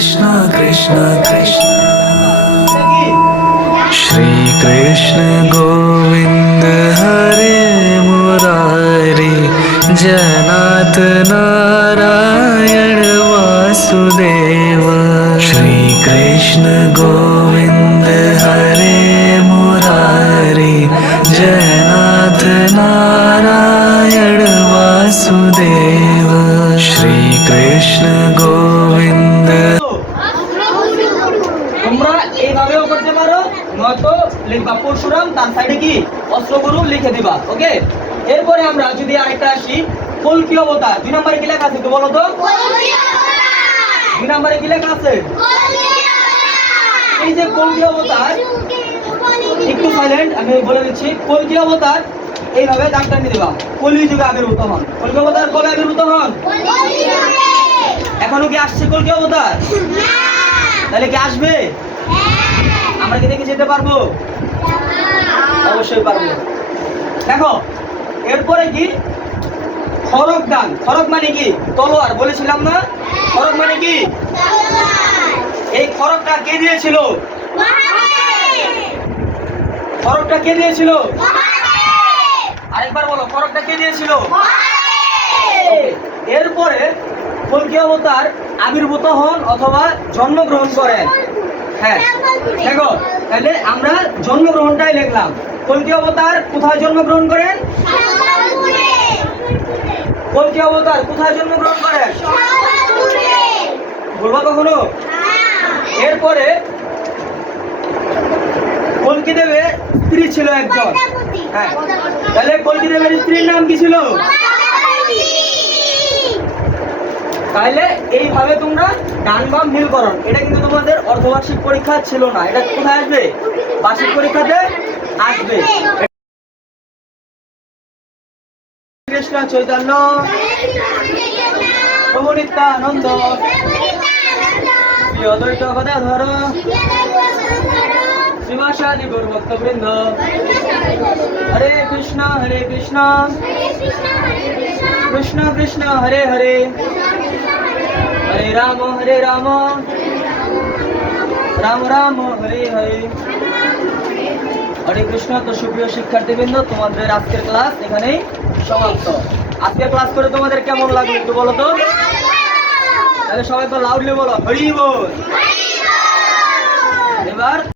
कृष्ण कृष्ण कृष्ण श्री कृष्ण गोविंद हरे मुरारी जनाथ नारायण वासुदेव श्री कृष्ण गोविंद हरे मुरारी जनाथ नारायण वासुदेव श्री कृष्ण गोविंद। তোমরা এইভাবেও করতে পারো, নয়তো লিখবা পরশুরাম, তার সাইডে কি অস্ত্রগুরু লিখে দিবা। ওকে, এরপরে আমরা যদি আরেকটা আসি, কল্কি অবতার। 2 নম্বরে কি লেখা আছে তো বলো তো? 2 নম্বরে কি লেখা আছে? এই যে কল্কি অবতার, একটু সাইলেন্ট, আমি বলে দিচ্ছি। কল্কি অবতার এইভাবে দাগটা নিয়ে দিবা, কলিযুগে আবির্ভূত হন। কল্কি অবতার কবে আবির্ভূত হন? এখনো কি আসছে কল্কি অবতার? তাহলে কি আসবে? আমরা কি দেখে যেতে পারবো? অবশ্যই পারবো। দেখো, এরপরে কি খড়গ দান। খড়গ মানে কি? তলোয়ার। বলেছিলাম না, খড়গ মানে কি? এই খড়গটা কে দিয়েছিল? খড়গটা কে দিয়েছিল? আরেকবার বলো, খড়গটা কে দিয়েছিল? এরপরে কল্কি অবতার আবির্ভূত হন অথবা জন্মগ্রহণ করেন। হ্যাঁ, দেখো, তাহলে আমরা জন্মগ্রহণটাই লিখলাম। কল্কি অবতার কোথায় জন্মগ্রহণ করেন? কল্কি অবতার কোথায় জন্মগ্রহণ করেন? বলবা কখনো? এরপরে কল্কি দেবের স্ত্রী ছিল একজন। হ্যাঁ, তাহলে কল্কি দেবের স্ত্রীর নাম কি ছিল? তাহলে এইভাবে তোমরা ডান বাম মিলকরণ, এটা কিন্তু তোমাদের অর্ধবার্ষিক পরীক্ষা ছিল না, এটা কোথায় আসবে? বার্ষিক পরীক্ষাতে আসবে। কৃষ্ণ চৈতন্য প্রভু নিত্যানন্দ শ্রী অদ্বৈত গদাধর শ্রীবাসাদি গৌর ভক্তবৃন্দ হরে কৃষ্ণ কৃষ্ণ কৃষ্ণ হরে হরে হরে রাম রাম রাম হরে হরে হরে কৃষ্ণ। তো সুপ্রিয় শিক্ষার্থীবৃন্দ, তোমাদের আজকের ক্লাস এখানেই সমাপ্ত। আজকের ক্লাস করে তোমাদের কেমন লাগলো একটু বলো তো? তাহলে সবাই তো লাউডলি বলো হরি বল। এবার